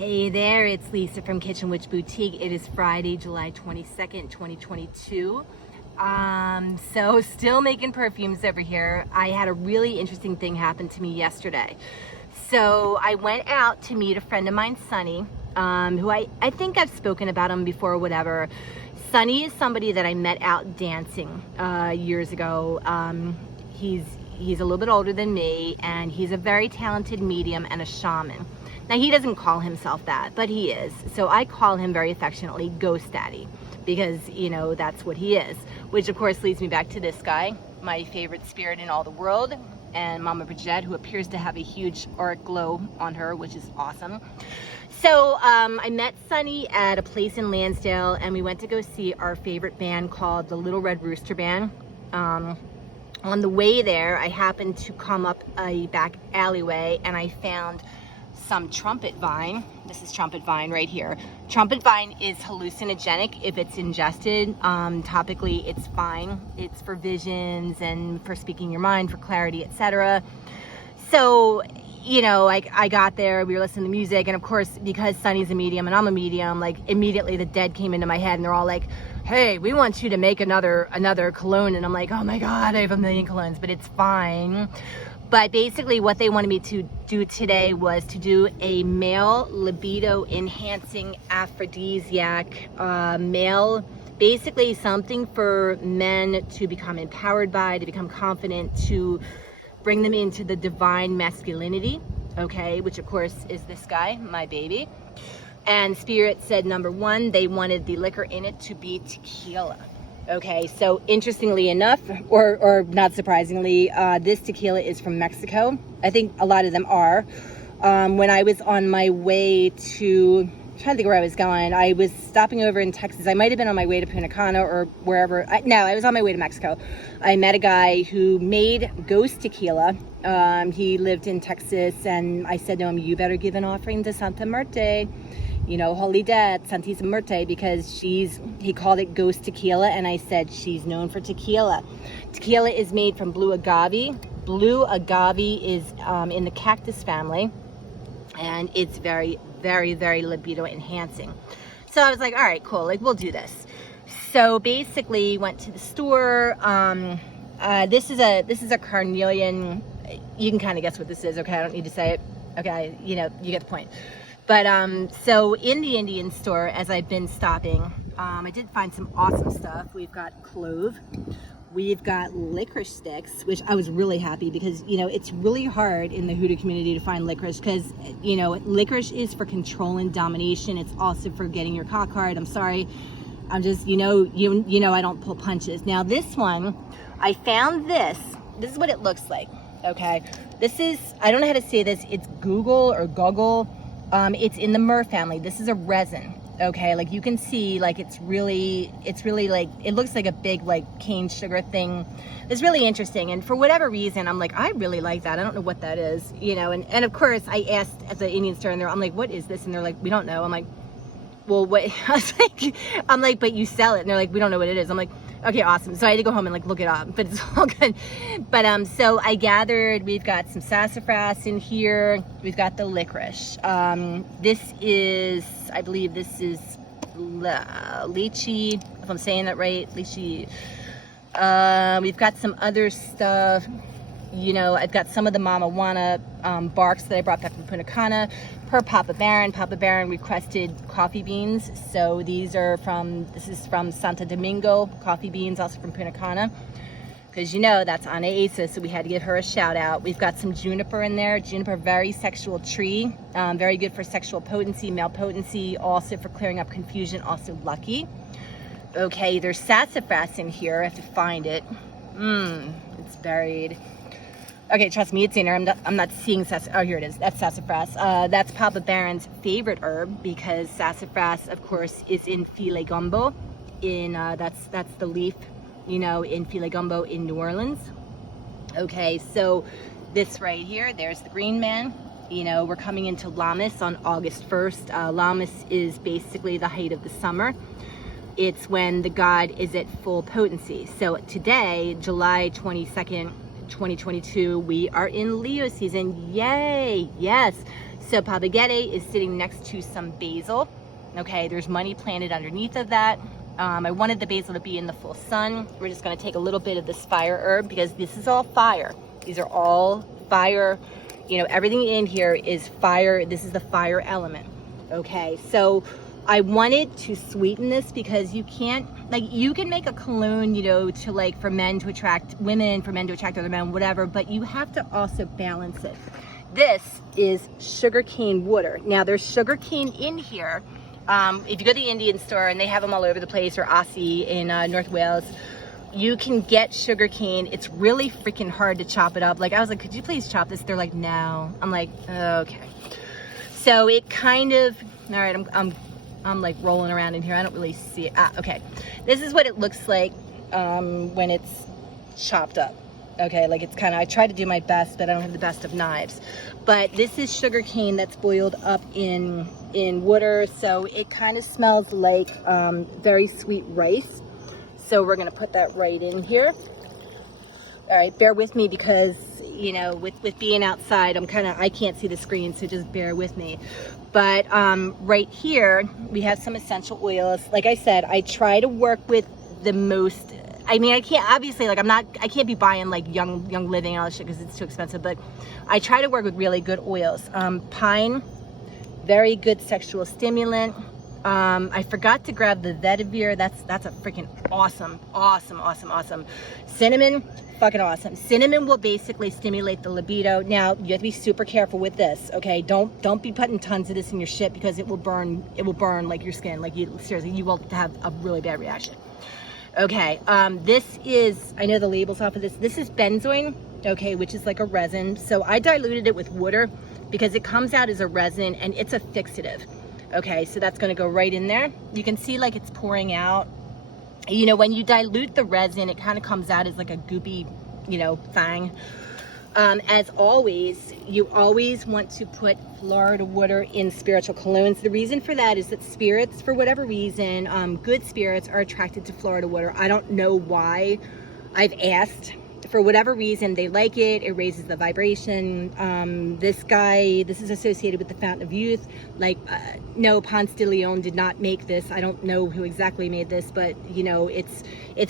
Hey there, it's Lisa from Kitchen Witch Boutique. It is Friday, July 22nd, 2022. So still making perfumes over here. I had a really interesting thing happen to me yesterday. So I went out to meet a friend of mine, Sonny, who I think I've spoken about him before or whatever. Sonny is somebody that I met out dancing years ago. He's a little bit older than me, and he's a very talented medium and a shaman. Now, he doesn't call himself that, but he is. So I call him very affectionately Ghost Daddy, because, you know, that's what he is. Which, of course, leads me back to this guy, my favorite spirit in all the world, and Mama Bridget, who appears to have a huge auric glow on her, which is awesome. So I met Sonny at a place in Lansdale, and we went to go see our favorite band called the Little Red Rooster Band. On the way there, I happened to come up a back alleyway, and I found some Trumpet Vine. This is Trumpet Vine right here. Trumpet Vine is hallucinogenic if it's ingested. Topically, it's fine. It's for visions and for speaking your mind, for clarity, etc. So, you know, I got there, we were listening to music, and of course, because Sonny's a medium and I'm a medium, like immediately the dead came into my head, and they're all like, hey, we want you to make another cologne. And I'm like, oh my God, I have a million colognes, but it's fine. But basically what they wanted me to do today was to do a male libido enhancing aphrodisiac, basically something for men to become empowered by, to become confident, to bring them into the divine masculinity, okay, which of course is this guy, my baby. And Spirit said, number one, they wanted the liquor in it to be tequila. Okay, so interestingly enough, or not surprisingly, this tequila is from Mexico. I think a lot of them are. When I was on my way to, I'm trying to think where I was going. I was stopping over in Texas. I might have been on my way to Punta Cana or wherever. No, I was on my way to Mexico. I met a guy who made Ghost Tequila. He lived in Texas, and I said to him, you better give an offering to Santa Muerte. You know, Holy Dead, Santissima Muerte, because he called it Ghost Tequila, and I said, she's known for tequila. Tequila is made from blue agave. Blue agave is in the cactus family, and it's very, very, very libido enhancing. So I was like, all right, cool, like we'll do this. So basically went to the store. This is a carnelian. You can kind of guess what this is, okay? I don't need to say it. Okay, you know, you get the point. But so in the Indian store, as I've been stopping, I did find some awesome stuff. We've got clove, we've got licorice sticks, which I was really happy because, you know, it's really hard in the hoodoo community to find licorice because, you know, licorice is for control and domination. It's also for getting your cock hard. I'm sorry, I'm just, you know, I don't pull punches. Now this one, I found this is what it looks like, okay? This is, I don't know how to say this, it's Google or Goggle. It's in the myrrh family. This is a resin, okay? Like you can see, like it's really like, it looks like a big like cane sugar thing. It's really interesting. And for whatever reason, I'm like, I really like that. I don't know what that is, you know? And of course I asked at the Indian store, and I'm like, what is this? And they're like, we don't know. I'm like, well, what? I'm like, but you sell it. And they're like, we don't know what it is. I'm like, okay, awesome. So I had to go home and like look it up, but it's all good. But so I gathered, we've got some sassafras in here. We've got the licorice. This is, I believe this is lychee, if I'm saying that right, lychee. We've got some other stuff. You know, I've got some of the Mama Juana barks that I brought back from Punta Cana per Papa Baron. Papa Baron requested coffee beans. So these are this is from Santo Domingo, coffee beans, also from Punta Cana. Because, you know, that's Ana Asa, so we had to give her a shout out. We've got some juniper in there. Juniper, very sexual tree. Very good for sexual potency, male potency, also for clearing up confusion, also lucky. Okay, there's sassafras in here. I have to find it. It's buried. Okay, trust me, it's in there. I'm not seeing sassafras. Oh, here it is. That's sassafras. That's Papa Baron's favorite herb because sassafras, of course, is in filet gumbo. That's the leaf, you know, in filet gumbo in New Orleans. Okay, so this right here, there's the green man. You know, we're coming into Lammas on August 1st. Lammas is basically the height of the summer. It's when the god is at full potency. So today, July 22nd, 2022, we are in Leo season. Yay! Yes, So Papa Gede is sitting next to some basil. Okay, there's money planted underneath of that. I wanted the basil to be in the full sun. We're just gonna take a little bit of this fire herb because this is all fire. These are all fire, you know, everything in here is fire. This is the fire element, okay? So I wanted to sweeten this because you can't, like, you can make a cologne, you know, to like, for men to attract women, for men to attract other men, whatever, but you have to also balance it. This is sugarcane water. Now there's sugarcane in here. If you go to the Indian store, and they have them all over the place, or Aussie in North Wales, you can get sugarcane. It's really freaking hard to chop it up. Like, I was like, could you please chop this? They're like, no. I'm like, okay. So it kind of, all right, I'm like rolling around in here. I don't really see it. Okay. This is what it looks like when it's chopped up. Okay, like it's kind of, I try to do my best, but I don't have the best of knives. But this is sugar cane that's boiled up in water, so it kind of smells like very sweet rice. So we're gonna put that right in here. All right, bear with me because, you know, with being outside, I can't see the screen, so just bear with me. But right here, we have some essential oils. Like I said, I try to work with the most, I mean, I can't, obviously, like I can't be buying like young living and all that shit because it's too expensive, but I try to work with really good oils. Pine, very good sexual stimulant. I forgot to grab the vetiver. That's a freaking awesome. Cinnamon, fucking awesome. Cinnamon will basically stimulate the libido. Now, you have to be super careful with this, okay? Don't be putting tons of this in your shit because it will burn like your skin. Like, you seriously, you will have a really bad reaction. Okay, this is, I know the labels off of this. This is benzoin, okay, which is like a resin. So I diluted it with water because it comes out as a resin and it's a fixative. Okay, so that's gonna go right in there. You can see like it's pouring out. You know, when you dilute the resin, it kind of comes out as like a goopy, you know, thing. As always, you always want to put Florida water in spiritual colognes. The reason for that is that spirits, for whatever reason, good spirits are attracted to Florida water. I don't know why. I've asked. For whatever reason, they like it. It raises the vibration. This is associated with the Fountain of Youth. Like, no, Ponce de Leon did not make this. I don't know who exactly made this, but, you know, it's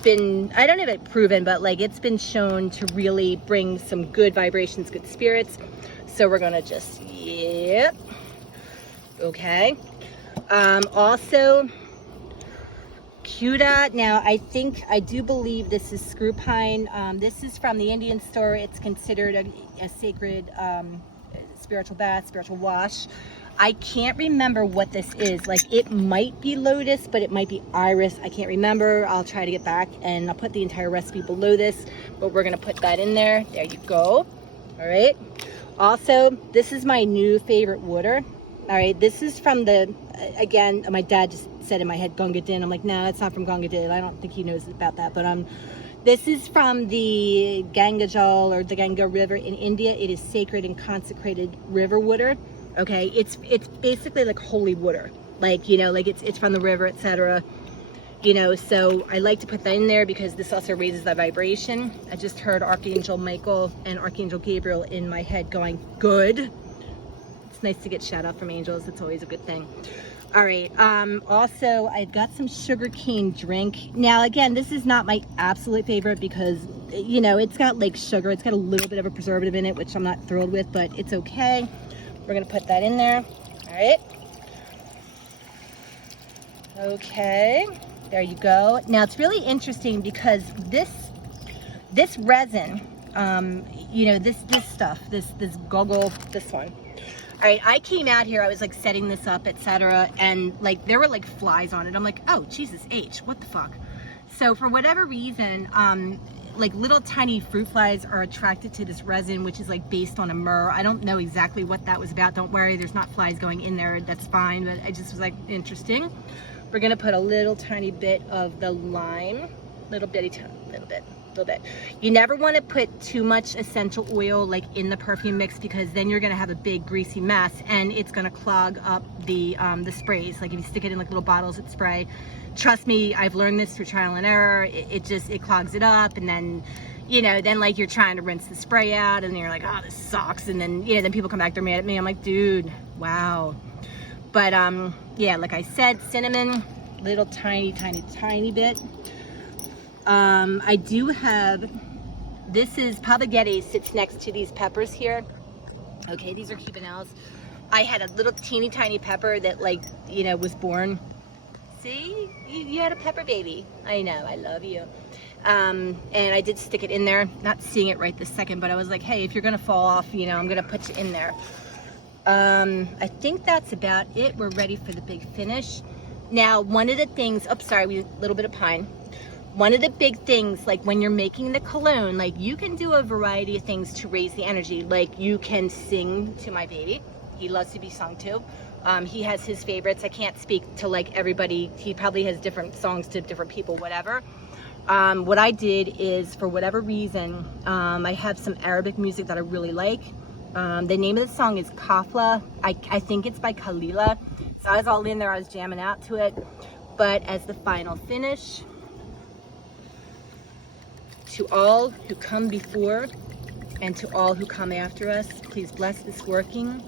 been, I don't have it proven, but like it's been shown to really bring some good vibrations, good spirits. So we're gonna just, yep. Okay. Also, Cuda. Now, I do believe this is screw pine. This is from the Indian store. It's considered a sacred spiritual bath, spiritual wash. I can't remember what this is. Like, it might be lotus, but it might be iris. I can't remember. I'll try to get back and I'll put the entire recipe below this, but we're gonna put that in there. There you go. All right. Also, this is my new favorite water. All right, this is from the, again, my dad just said in my head, Gunga Din. I'm like, no, it's not from Gunga Din. I don't think he knows about that. But this is from the Gangagal or the Ganga River in India. It is sacred and consecrated river water. Okay, it's basically like holy water. Like, you know, like it's from the river, etc. You know, so I like to put that in there because this also raises that vibration. I just heard Archangel Michael and Archangel Gabriel in my head going, good. It's nice to get shout out from angels. It's always a good thing. All right. Also, I've got some sugarcane drink. Now, again, this is not my absolute favorite because, you know, it's got like sugar. It's got a little bit of a preservative in it, which I'm not thrilled with, but it's okay. We're going to put that in there. All right. Okay. There you go. Now, it's really interesting because this resin, you know, this stuff, this goggle, this one. All right, I came out here, I was like setting this up, etc. And like there were like flies on it. I'm like, oh, Jesus H, what the fuck? So for whatever reason, like little tiny fruit flies are attracted to this resin, which is like based on a myrrh. I don't know exactly what that was about. Don't worry, there's not flies going in there. That's fine, but I just was like, interesting. We're gonna put a little tiny bit of the lime, little bit. You never want to put too much essential oil like in the perfume mix because then you're gonna have a big greasy mess and it's gonna clog up the sprays. Like if you stick it in like little bottles of spray, trust me, I've learned this through trial and error. It clogs it up, and then, you know, then like you're trying to rinse the spray out and you're like, oh, this sucks. And then, you know, then people come back, they're mad at me. I'm like, dude, wow. But yeah, like I said, cinnamon, little tiny bit. I do have, this is Papa Gede sits next to these peppers here. Okay, these are cubanelles. I had a little teeny tiny pepper that, like, you know, was born. See, you had a pepper baby. I know, I love you. And I did stick it in there, not seeing it right this second, but I was like, hey, if you're gonna fall off, you know, I'm gonna put you in there. I think that's about it. We're ready for the big finish. Now, one of the things, oh, sorry, a little bit of pine. One of the big things, like when you're making the cologne, like you can do a variety of things to raise the energy. Like you can sing to my baby. He loves to be sung to. He has his favorites. I can't speak to like everybody. He probably has different songs to different people, whatever. What I did is, for whatever reason, I have some Arabic music that I really like. The name of the song is Kafla. I think it's by Khalila. So I was all in there, I was jamming out to it. But as the final finish, to all who come before and to all who come after us, please bless this working.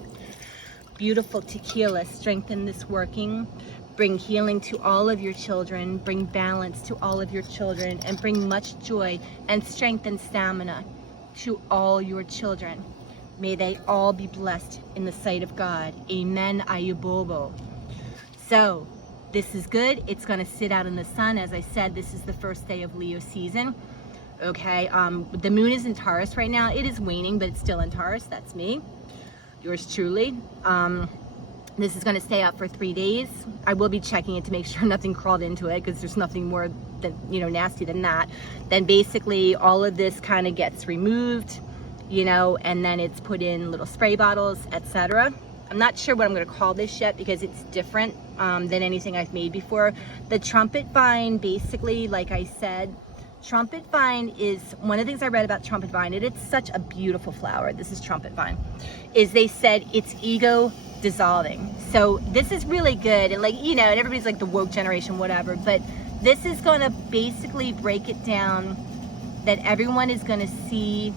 Beautiful tequila, strengthen this working. Bring healing to all of your children, bring balance to all of your children, and bring much joy and strength and stamina to all your children. May they all be blessed in the sight of God. Amen, Ayubobo. So, this is good. It's going to sit out in the sun. As I said, this is the first day of Leo season. Okay, the moon is in Taurus right now. It is waning, but it's still in Taurus. That's me. Yours truly. This is going to stay up for 3 days. I will be checking it to make sure nothing crawled into it, because there's nothing more than, you know, nasty than that. Then basically all of this kind of gets removed, you know, and then it's put in little spray bottles, etc. I'm not sure what I'm going to call this yet, because it's different than anything I've made before. The Trumpet Vine, basically, like I said, Trumpet Vine is one of the things I read about Trumpet Vine, and it's such a beautiful flower. This is Trumpet Vine. Is they said it's ego dissolving. So this is really good, and like, you know, and everybody's like the woke generation, whatever, but this is going to basically break it down that everyone is going to see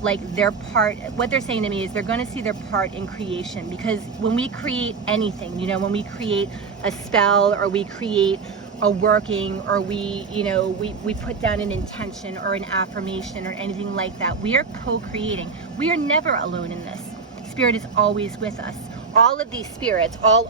like their part. What they're saying to me is they're going to see their part in creation, because when we create anything, you know, when we create a spell or we create a working, or we, you know, we put down an intention or an affirmation or anything like that, we are co-creating. We are never alone in this. Spirit is always with us. All of these spirits, all